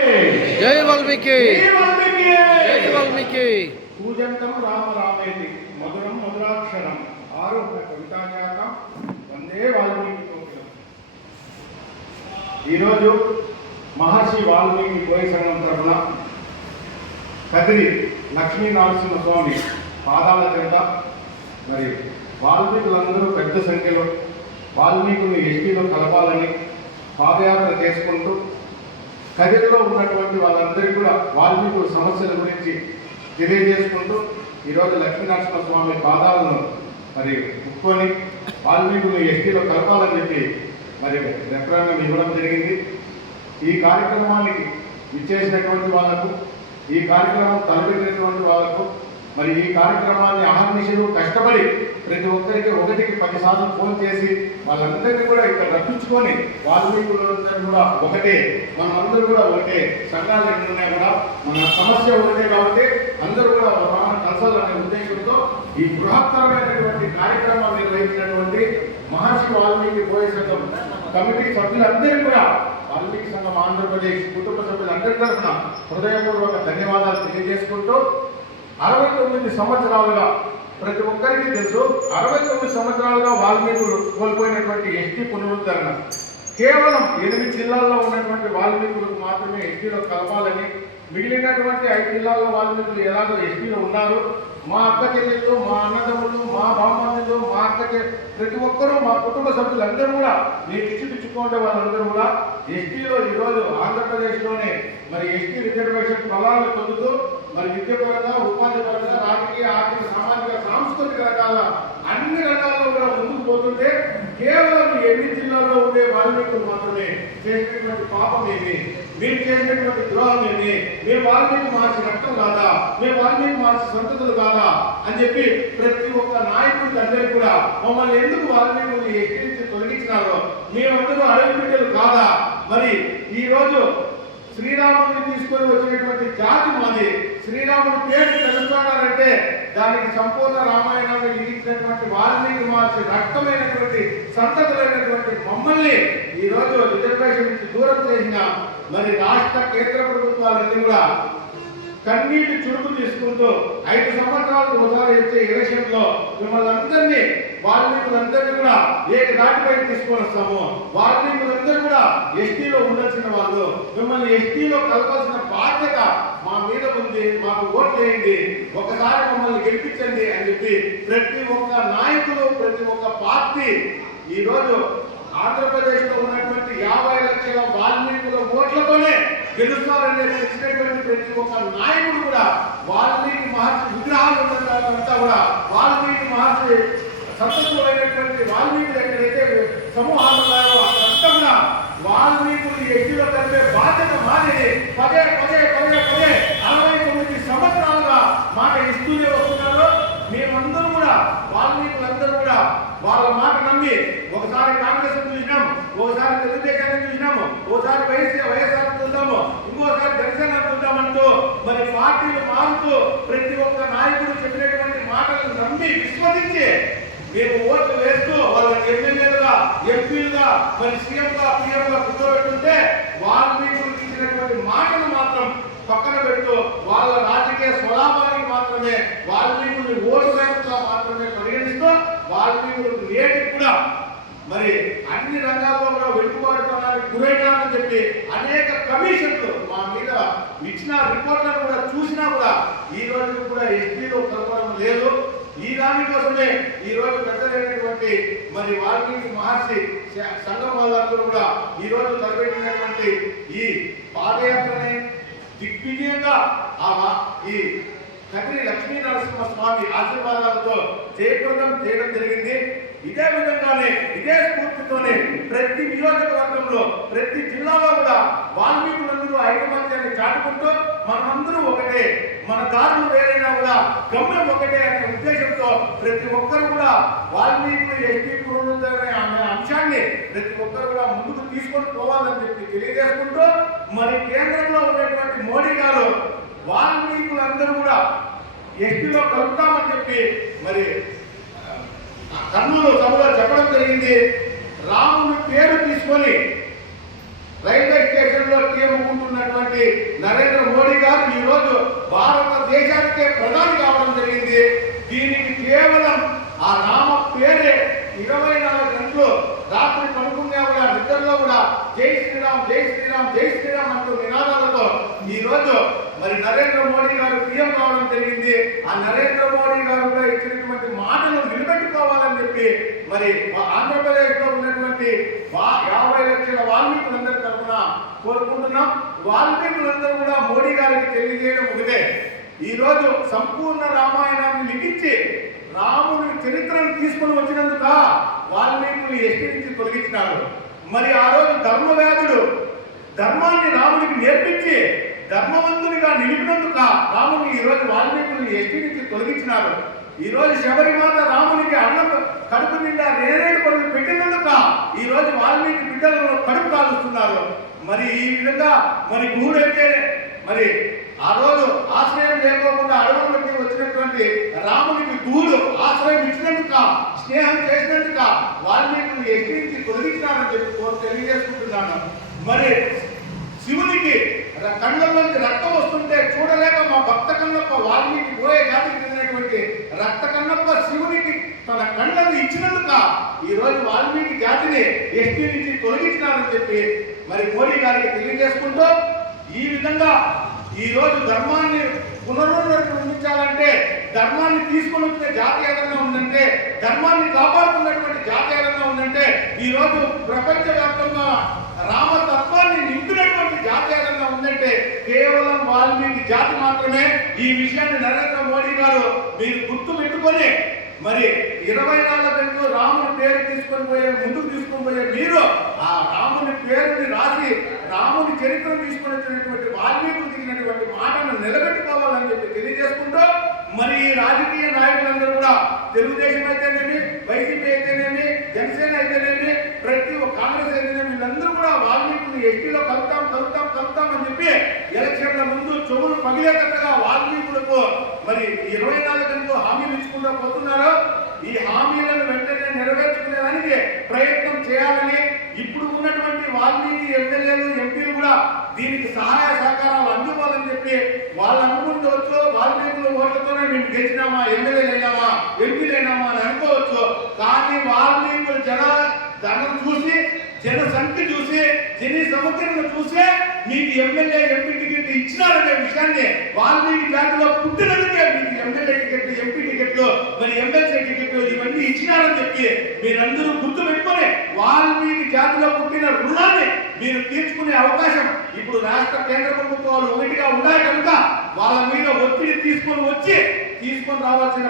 జై వాల్మీకి. జై వాల్మీకి! పూజంతం రామ రామేతి. మధురం మధురాక్షరం. ఆరోహణ కవితాజాతం. వందే వాల్మీకి ఈరోజు మహర్షి వాల్మీకి కోయ సంఘం తరఫున కదిరి లక్ష్మీ నరసింహ స్వామి పాదాల చెంత. మరి వాల్మీకులందరూ పెద్ద సంఖ్యలో వాల్మీకుని ఎస్టీలో కలపాలని పాదయాత్ర చేసుకుంటూ కదిరిలో ఉన్నటువంటి వాళ్ళందరికీ కూడా వాల్మీకుల సమస్యల గురించి తెలియజేసుకుంటూ ఈరోజు లక్ష్మీనరసింహ స్వామి పాదాలను మరి ఒప్పుకొని వాల్మీకులు ఎస్టీలో కలపాలని చెప్పి మరి రెఫరెండం ఇవ్వడం జరిగింది. ఈ కార్యక్రమానికి ఇచ్చేసినటువంటి వాళ్ళకు ఈ కార్యక్రమం తలపెట్టినటువంటి వాళ్ళకు మరి ఈ కార్యక్రమాన్ని అహర్నిశలు కష్టపడి ప్రతి ఒక్కరికి ఒకటికి పది సార్లు ఫోన్ చేసి వాళ్ళందరినీ కూడా ఇక్కడ రప్పించుకొని వాల్మీకులందరూ కూడా ఒకటే మనమందరూ కూడా ఒకటే సంఘాలు ఎన్ని కూడా మన సమస్య ఒకటే కాబట్టి అందరూ కూడా ఒక ప్రాణం కలసాలనే ఉద్దేశంతో ఈ బృహత్తరమైనటువంటి కార్యక్రమాన్ని నిర్వహించినటువంటి మహర్షి వాల్మీకి పోయే సంఘం కమిటీ సభ్యులందరూ కూడా వాల్మీకి సంఘం ఆంధ్రప్రదేశ్ కుటుంబ సభ్యులందరి తరఫున హృదయపూర్వక ధన్యవాదాలు తెలియజేసుకుంటూ అరవై తొమ్మిది సంవత్సరాలుగా ప్రతి ఒక్కరికి తెలుసు అరవై తొమ్మిది సంవత్సరాలుగా వాల్మీకులు కోల్పోయినటువంటి ఎస్టీ పునరుద్ధరణ. కేవలం ఎనిమిది జిల్లాల్లో ఉన్నటువంటి వాల్మీకులకు మాత్రమే ఎస్టీలో కలపాలని మిగిలినటువంటి ఐదు జిల్లాల్లో వాల్మీకులు ఎలాగో ఎస్టీలో ఉన్నారు మా అక్క చెల్లెళ్ళు మా అన్నదమ్ములు మా బామ్మలు మా అత్తకి ప్రతి ఒక్కరూ మా కుటుంబ సభ్యులందరూ కూడా నేను ఇచ్చిపించుకుంటే వాళ్ళందరూ కూడా ఎస్టీలో ఈరోజు ఆంధ్రప్రదేశ్లోనే మరి ఎస్టీ రిజర్వేషన్ ఫలాలు పొందుతూ మరి విద్యాపరంగా ఉపాధి పరంగా రాజకీయ ఆర్థిక సామాజిక సాంస్కృతిక రకాల అన్ని రంగాల్లో కూడా ముందుకు పోతుంటే కేవలం ఎన్ని జిల్లాల్లో ఉండే వాల్మీకులు మాత్రమే చేసినటువంటి పాపం ఏమి మీరు చేసినటువంటి ద్రోహం ఏమి మీరు వాల్మీకి మార్చి రక్తం కాదా? మీరు వాల్మీకి మార్చి సంతతులు కాదా? అని చెప్పి ప్రతి ఒక్క నాయకుడికి అందరికీ కూడా మమ్మల్ని ఎందుకు వాల్మీకి ఎస్టీ నుంచి తొలగించినారో మేమందరూ అడవి బిడ్డలు కాదా? మరి ఈ రోజు శ్రీరాముడిని తీసుకొని వచ్చినటువంటి జాతి మాది. శ్రీరాముడి పేరు తెలుసుకోవాలంటే దానికి సంపూర్ణ రామాయణాన్ని లిఖించినటువంటి వాల్మీకి మార్చి రక్తమైనటువంటి సంతతులైనటువంటి మమ్మల్ని ఈ రోజు రిజర్వేషన్ నుంచి దూరం చేసిన మరి రాష్ట్ర కేంద్ర ప్రభుత్వాలన్నీ కూడా కన్నీటి చురుకు తీసుకుంటూ ఐదు సంవత్సరాలకు ఒకసారి వచ్చే ఎలక్షన్లో మిమ్మల్ని అందరినీ వాల్మీకులందరినీ కూడా ఏక దాటిపై తీసుకొని వస్తాము. వాల్మీకులందరూ కూడా ఎస్టీలో ఉండాల్సిన వాళ్ళు మిమ్మల్ని ఎస్టీలో కలపాల్సిన బాధ్యత మా మీద ఉంది మాకు ఓట్లేయండి ఒకసారి మమ్మల్ని గెలిపించండి అని చెప్పి ప్రతి ఒక్క నాయకులు ప్రతి ఒక్క పార్టీ ఈరోజు ఆంధ్రప్రదేశ్లో ఉన్నటువంటి యాభై లక్షల వాల్మీకుల ఓట్లతోనే గెలుస్తారని తెలిసినటువంటి ప్రతి ఒక్క నాయకుడు కూడా వాల్మీకి మహర్షి విగ్రహాలు ఉన్నంతా కూడా వాల్మీకి మహర్షి సంతతులైనటువంటి వాల్మీకులు ఎక్కడైతే సమూహాలు ఉన్నాయో అక్కడంతా కూడా వాల్మీకులు ఎడ్డిలో కలిపే బాధ్యత మానేది పదే పదే పదే పదే అరవై తొమ్మిది సంవత్సరాలుగా మాట ఇస్తూనే వస్తున్నారు మేమందరూ కూడా వాల్మీకులందరూ కూడా వాళ్ళ మాట నమ్మి ఒకసారి కాంగ్రెస్ చూసినాం ఒకసారి తెలుగుదేశాన్ని చూసినాము ఒకసారి వైఎస్ వైఎస్ఆర్ చూద్దాము ఇంకోసారి జనసేన చూద్దామంటూ మరి పార్టీలు మారుతూ ప్రతి ఒక్క నాయకుడు చెప్పినటువంటి మాటలను నమ్మి విశ్వసించి మేము ఓట్లు వేస్తూ వాళ్ళని ఎమ్మెల్యేలుగా ఎంపీలుగా మరి సీఎంగా పీఎంగా కూర్చోబెట్టుంటే వాల్మీకులు ఇచ్చినటువంటి మాటలు మాత్రం పక్కన పెడుతూ వాళ్ళ రాజకీయ స్వలాభానికి మాత్రమే వాల్మీకుల్ని ఓటు బ్యాంకుగా మాత్రమే పరిగణిస్తూ వాల్మీకులకు నేటికి కూడా మరి అన్ని రంగాల్లో కూడా వెనుకబాటుతనానికి గురైనారని చెప్పి అనేక కమిషన్లు మా మీద ఇచ్చిన రిపోర్ట్లను కూడా చూసినా కూడా ఈ రోజు కూడా ఎస్పీలో కలపడం లేదు. ఈ దానికోసమే ఈ రోజు పెద్దలైనటువంటి మరి వాల్మీకి మహర్షి సంఘం వాళ్ళందరూ కూడా ఈ రోజు తలపెట్టినటువంటి ఈ పాదయాత్రని దిగ్విజయంగా ఆ ఈ కదిరి లక్ష్మీ నరసింహ స్వామి ఆశీర్వాదాలతో జయప్రదం చేయడం జరిగింది. ఇదే విధంగానే ఇదే స్ఫూర్తితోనే ప్రతి నియోజకవర్గంలో ప్రతి జిల్లాలో కూడా వాల్మీకి వాల్మీకులందరూ ఐకమత్యాన్ని చాటుకుంటూ మనమందరూ ఒకటే మన దారులు వేరైనా కూడా గమ్యం ఒకటే అనే ఉద్దేశంతో ప్రతి ఒక్కరు కూడా వాల్మీకులు ఎస్టీ అనే అనే అంశాన్ని ప్రతి ఒక్కరు కూడా ముందుకు తీసుకొని పోవాలని చెప్పి తెలియజేసుకుంటూ మరి కేంద్రంలో ఉన్నటువంటి మోడీ గారు వాల్మీకులందరూ కూడా ఎస్టీలో కలుపుతామని చెప్పి మరి కర్నూలు సభలో చెప్పడం జరిగింది. రాముని పేరు తీసుకొని రైల్వే స్టేషన్లో ఉన్నటువంటి నరేంద్ర మోడీ గారు ఈ రోజు భారతదేశానికే ప్రధాని కావడం జరిగింది. దీనికి కేవలం ఆ రామ పేరే ఇరవై నాలుగు గంటలు రాత్రి పడుకునే కూడా నిద్రలో కూడా జై శ్రీరామ్ జై శ్రీరామ్ జై శ్రీరామ్ అంటూ నినాదాలతో ఈ రోజు మరి నరేంద్ర మోడీ గారు పిఎం కావడం జరిగింది. ఆ నరేంద్ర మోడీ గారు కూడా ఇచ్చినటువంటి మాటలు నిలబెట్టుకోవాలని చెప్పి మరి ఆంధ్రప్రదేశ్లో ఉన్నటువంటి యాభై లక్షల వాల్మీకులందరి తరఫున కోరుకుంటున్నాం. వాల్మీకులందరూ కూడా మోడీ గారికి తెలియజేయడం ఒకటే. ఈ రోజు సంపూర్ణ రామాయణాన్ని లిఖించి రాముని చరిత్రను తీసుకొని వచ్చినందుక వాల్మీకులు ఎస్టీ నుంచి తొలగించినారు. మరి ఆ రోజు ధర్మవేదుడు ధర్మాన్ని రాముడికి నేర్పించి ధర్మవంతునిగా నిలిపినందుక రాముని ఈరోజు రోజు ఎస్టీ నుంచి తొలగించినారు. ఈరోజు శబరిమాత రామునికి అన్నం కడుపు నిండా నేరేడు పనులు పెట్టినందుక ఈరోజు వాల్మీకి బిడ్డలను కడుపు కాలుస్తున్నారు. మరి ఈ విధంగా మరి గూడైతే మరి ఆ రోజు ఆశ్రయం లేకోకుండా అడవులకి వచ్చినటువంటి రామునికి గూడు ఆశ్రయం ఇచ్చినందుక స్నేహం చేసినందుక వాల్మీకులు ఎక్కించి తొలగించినారని చెప్పి తెలియజేసుకుంటున్నాను. మరి శివునికి ర- కళ్ళల్లోంచి రక్తం వస్తుంటే చూడలేక మా భక్త కన్నప్ప వాల్మీకి పోయే జాతికి చెందినటువంటి రక్త కన్నప్ప శివునికి తన కళ్ళను ఇచ్చినందుక ఈరోజు వాల్మీకి జాతిని ఎస్టీ నుంచి తొలగించినారని చెప్పి మరి మోడీ గారికి తెలియజేసుకుంటూ ఈ విధంగా ఈరోజు ధర్మాన్ని పునరుద్ధరించాలంటే ధర్మాన్ని తీసుకొని వచ్చిన జాతి ఏదైనా ఉందంటే ధర్మాన్ని కాపాడుతున్నటువంటి ఈరోజు ఈ రోజు ప్రపంచ వ్యాప్తంగా రామతత్వాన్ని నింపినటువంటి జాతి ఏదన్నా ఉందంటే కేవలం వాల్మీకి జాతి మాత్రమే. ఈ విషయాన్ని నరేంద్ర మోడీ గారు మీరు గుర్తు పెట్టుకొని మరి ఇరవై నాలుగు గంటలు రాముని పేరు తీసుకొని పోయే ముందుకు తీసుకొని పోయే మీరు ఆ రాముని పేరుని రాసి రాముని చరిత్ర తీసుకొని వచ్చినటువంటి వాల్మీకులు దిగినటువంటి మాటను నిలబెట్టుకోవాలని చెప్పి తెలియజేసుకుంటూ మరి ఈ రాజకీయ నాయకులందరూ కూడా తెలుగుదేశం అయితేనేమి వైసీపీ అయితేనేమి జనసేన అయితేనేమి ప్రతి ఒక్క కాంగ్రెస్ అయితేనేమి వీళ్ళందరూ కూడా వాల్మీకులు ఎస్టీలో కలుపుతాం కలుపుతాం కలుపుతాం అని చెప్పి ఎలక్షన్ల ముందు చెవులు పగిలేటట్టుగా వాల్మీకులకు మరి ఇరవై నాలుగు గంటలు హామీలు ఇచ్చుకుంటూ పోతున్నారు. ఈ హామీలను వెంటనే నెరవేర్చుకునేదానికి ప్రయత్నం చేయాలని ఇప్పుడు ఉన్నటువంటి వాల్మీకి ఎమ్మెల్యేలు ఎంపీలు కూడా దీనికి సహాయ సహకారాలు అందుకోవాలని చెప్పి వాళ్ళు అనుకుంటవచ్చు వాల్మీకుల ఓట్లతోనే మేము గెలిచినామా ఎమ్మెల్యేలైనామా ఎంపీలైనామా అని అనుకోవచ్చు. కానీ వాల్మీకుల జన ధనం చూసి జనసంఖ్య దీని చూసి చూస్తే చూసే మీకు ఎమ్మెల్యే ఎంపీ టికెట్ ఇచ్చినారనే విషయాన్ని వాల్మీకి జాతిలో పుట్టినందుకే మీకు ఎమ్మెల్యే టికెట్లు ఎంపీ టికెట్లు మరి ఎమ్మెల్సీ టికెట్లు ఇవన్నీ ఇచ్చినారని చెప్పి మీరందరూ గుర్తు పెట్టుకొని వాల్మీకి జాతిలో పుట్టిన రుణాన్ని మీరు తీర్చుకునే అవకాశం ఇప్పుడు రాష్ట్ర కేంద్ర ప్రభుత్వాలు ఒకటిగా ఉన్నాయి కనుక వాళ్ళ మీద ఒత్తిడి తీసుకొని వచ్చి తీసుకొని రావాల్సిన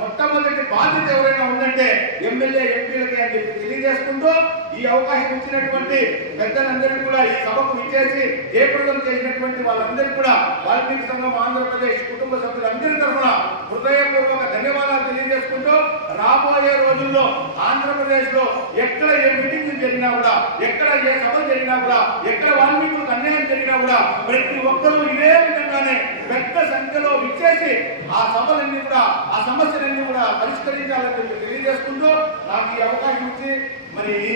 మొట్టమొదటి బాధ్యత ఎవరైనా ఉందంటే ఎమ్మెల్యే ఎంపీలకి అని చెప్పి తెలియజేసుకుంటూ ఈ అవకాశం ఇచ్చినటువంటి పెద్దలందరికీ కూడా ఈ సభకు ఇచ్చేసి జయప్రదం చేసినటువంటి వాళ్ళందరికీ కూడా వాల్మీకి సంఘం ఆంధ్రప్రదేశ్ కుటుంబ సభ్యులందరి తరఫున హృదయపూర్వక ధన్యవాదాలు తెలియజేసుకుంటూ రాబోయే రోజుల్లో ఆంధ్రప్రదేశ్లో ఎక్కడ ఏ మీటింగ్ జరిగినా కూడా ఎక్కడ ఏ సభ జరిగినా కూడా ఎక్కడ వాల్మీకులకు అన్యాయం జరిగినా కూడా ప్రతి ఒక్కరూ ఇదే విధంగానే పెద్ద సంఖ్యలో విచ్చేసి ఆ సభలన్నీ కూడా ఆ సమస్యలన్నీ కూడా పరిష్కరించాలని తెలియజేసుకుంటూ నాకు ఈ అవకాశం ఇచ్చి మరి ఈ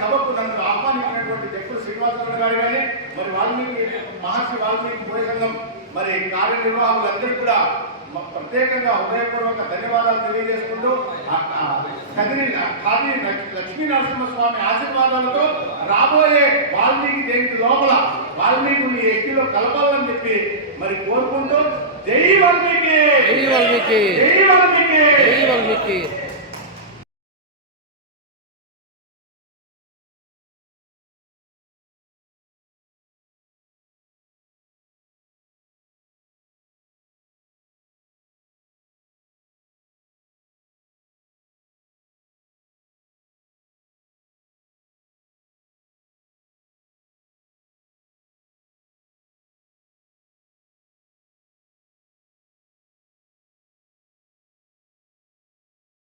సభకు నన్ను ఆహ్వానించినటువంటి జక్కుల శ్రీనివాసరావు గారు కానీ మరి వాల్మీకి మహర్షి వాల్మీకి పోయ సంఘం మరి కార్యనిర్వాహకులందరికీ కూడా ప్రత్యేకంగా హృదయపూర్వక ధన్యవాదాలు తెలియజేసుకుంటూ కదిరి కాది లక్ష్మీ నరసింహస్వామి ఆశీర్వాదాలతో రాబోయే వాల్మీకి జయంతి లోపల వాల్మీకుని ఎక్కిలో కలపాలని చెప్పి మరి కోరుకుంటూ జై వాల్మీకి! జై వాల్మీకి! జై వాల్మీకి! జై